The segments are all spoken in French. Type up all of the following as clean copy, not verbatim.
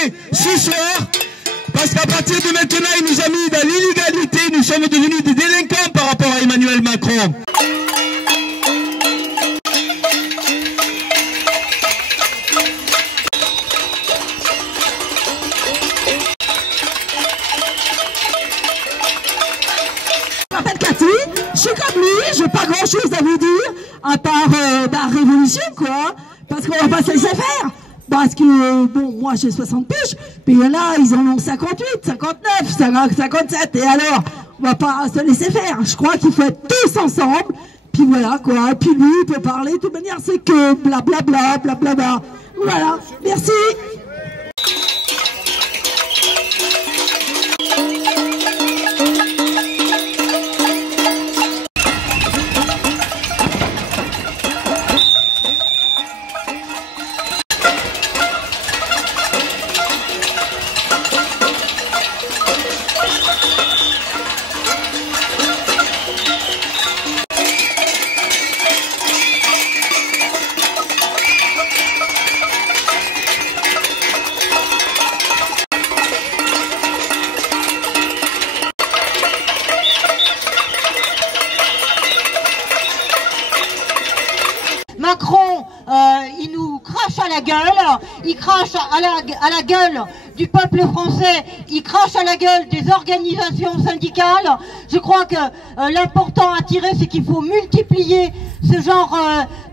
voter ce soir, parce qu'à partir de maintenant, il nous a mis dans l'illégalité, nous sommes devenus des délinquants par rapport à Emmanuel Macron. Je suis comme lui, j'ai pas grand chose à vous dire, à part révolution quoi, parce qu'on va pas se laisser faire. Parce que, bon, moi j'ai 60 piges, puis là ils en ont 58, 59, 57, et alors, on va pas se laisser faire. Je crois qu'il faut être tous ensemble, puis voilà quoi, et puis lui il peut parler, de toute manière c'est que blablabla, blablabla. Voilà, merci. Macron, il nous crache à la gueule, il crache à la gueule du peuple français, il crache à la gueule des organisations syndicales. Je crois que l'important à tirer, c'est qu'il faut multiplier ce genre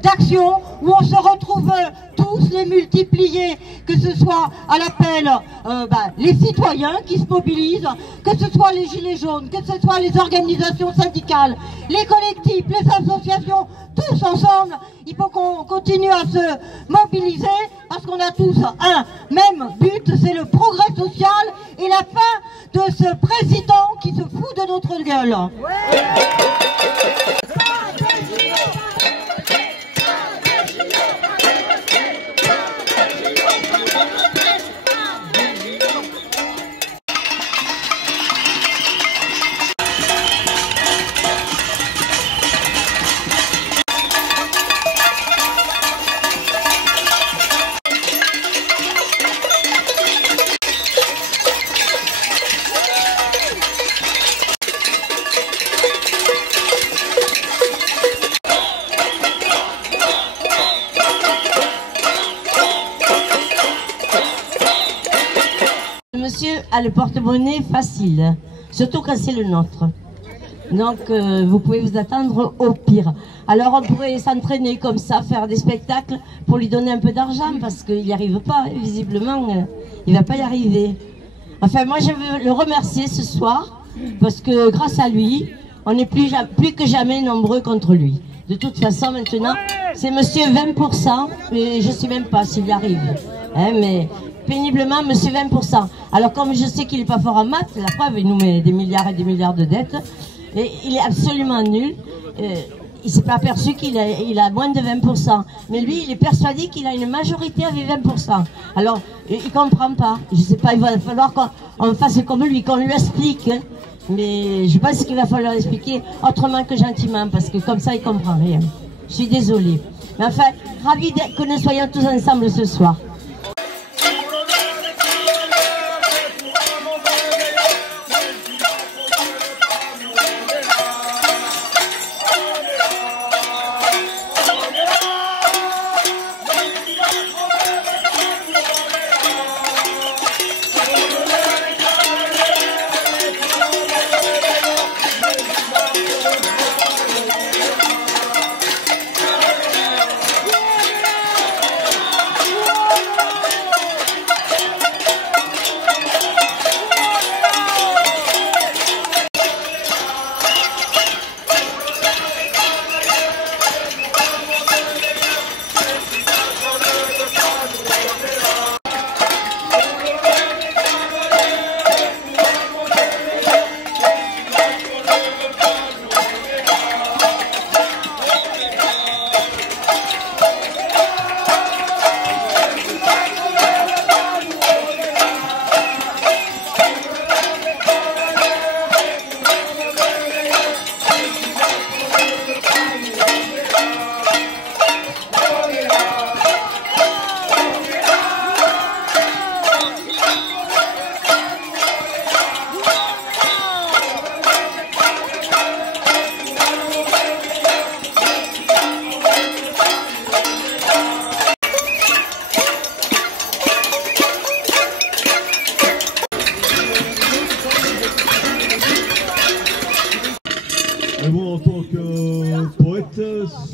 d'actions où on se retrouve tous les multiplier, que ce soit à l'appel les citoyens qui se mobilisent, que ce soit les gilets jaunes, que ce soit les organisations syndicales, les collectifs, les associations, tous ensemble. Il faut qu'on continue à se mobiliser parce qu'on a tous un même but, c'est le progrès social et la fin de ce président qui se fout de notre gueule. Ouais. Monsieur a le porte-monnaie facile, surtout quand c'est le nôtre. Donc vous pouvez vous attendre au pire. Alors on pourrait s'entraîner comme ça, faire des spectacles pour lui donner un peu d'argent parce qu'il n'y arrive pas, visiblement il ne va pas y arriver. Enfin moi je veux le remercier ce soir parce que grâce à lui, on n'est plus que jamais nombreux contre lui. De toute façon maintenant, c'est monsieur 20% et je ne sais même pas s'il y arrive. Hein, mais péniblement, monsieur 20%. Alors comme je sais qu'il n'est pas fort en maths, la preuve, il nous met des milliards et des milliards de dettes, et il est absolument nul. Il ne s'est pas aperçu qu'il a moins de 20%. Mais lui, il est persuadé qu'il a une majorité avec 20%. Alors, il ne comprend pas. Je ne sais pas, il va falloir qu'on fasse comme lui, qu'on lui explique. Hein. Mais je pense qu'il va falloir l'expliquer autrement que gentiment, parce que comme ça, il ne comprend rien. Je suis désolée. Mais enfin, ravi que nous soyons tous ensemble ce soir.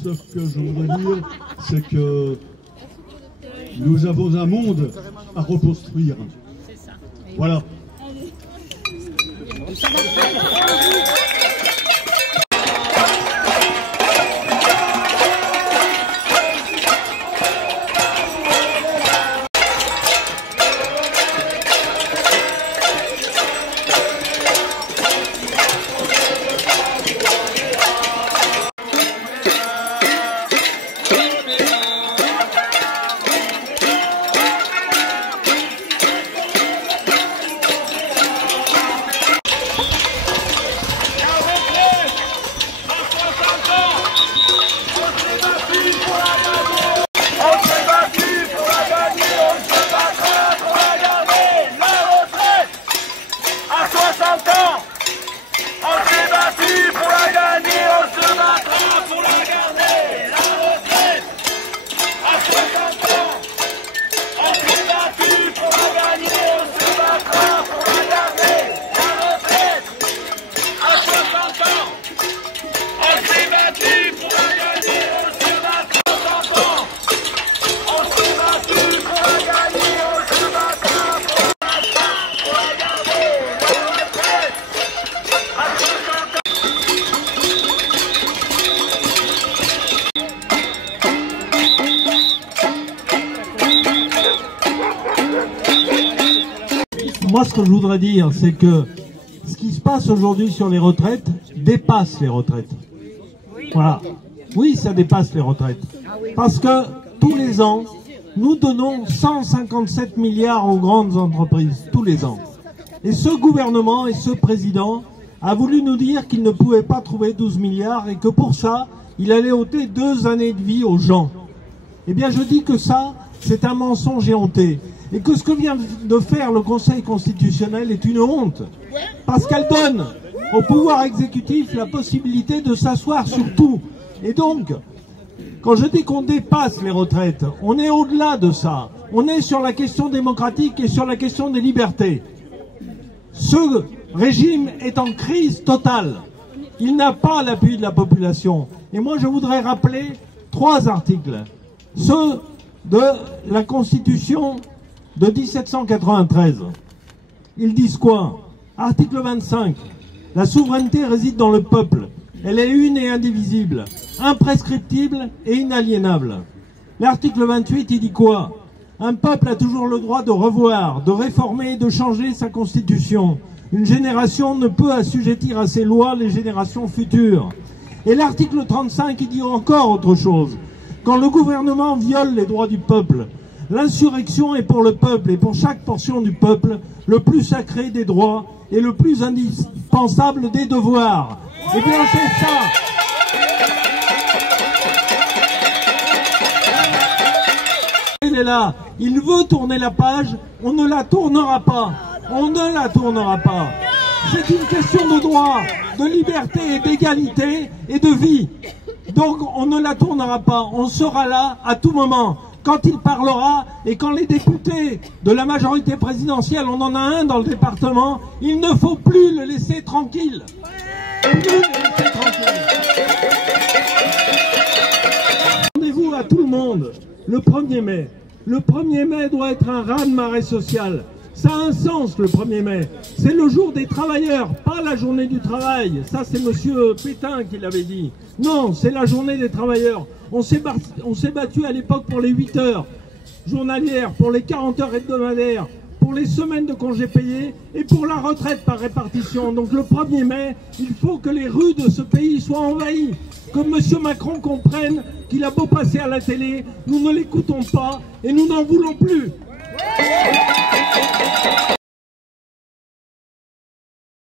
Ce que je voudrais dire, c'est que nous avons un monde à reconstruire. Voilà. Moi, ce que je voudrais dire, c'est que ce qui se passe aujourd'hui sur les retraites dépasse les retraites. Voilà. Oui, ça dépasse les retraites. Parce que tous les ans, nous donnons 157 milliards aux grandes entreprises, tous les ans. Et ce gouvernement et ce président a voulu nous dire qu'il ne pouvait pas trouver 12 milliards et que pour ça, il allait ôter 2 années de vie aux gens. Eh bien, je dis que ça, c'est un mensonge éhonté. Et que ce que vient de faire le Conseil constitutionnel est une honte. Parce qu'elle donne au pouvoir exécutif la possibilité de s'asseoir sur tout. Et donc, quand je dis qu'on dépasse les retraites, on est au-delà de ça. On est sur la question démocratique et sur la question des libertés. Ce régime est en crise totale. Il n'a pas l'appui de la population. Et moi, je voudrais rappeler 3 articles. Ceux de la Constitution de 1793. Ils disent quoi? Article 25. La souveraineté réside dans le peuple. Elle est une et indivisible, imprescriptible et inaliénable. L'article 28, il dit quoi? Un peuple a toujours le droit de revoir, de réformer et de changer sa constitution. Une génération ne peut assujettir à ses lois les générations futures. Et l'article 35, il dit encore autre chose. Quand le gouvernement viole les droits du peuple, l'insurrection est pour le peuple et pour chaque portion du peuple le plus sacré des droits et le plus indispensable des devoirs. Eh bien, c'est ça. Il est là. Il veut tourner la page. On ne la tournera pas. On ne la tournera pas. C'est une question de droit, de liberté et d'égalité et de vie. Donc, on ne la tournera pas. On sera là à tout moment. Quand il parlera et quand les députés de la majorité présidentielle, on en a un dans le département, il ne faut plus le laisser tranquille. Rendez-vous à tout le monde, le 1er mai. Le 1er mai doit être un raz-de-marée social. Ça a un sens, le 1er mai. C'est le jour des travailleurs, pas la journée du travail. Ça, c'est monsieur Pétain qui l'avait dit. Non, c'est la journée des travailleurs. On s'est battu à l'époque pour les 8 heures journalières, pour les 40 heures hebdomadaires, pour les semaines de congés payés et pour la retraite par répartition. Donc le 1er mai, il faut que les rues de ce pays soient envahies. Que M. Macron comprenne qu'il a beau passer à la télé, nous ne l'écoutons pas et nous n'en voulons plus.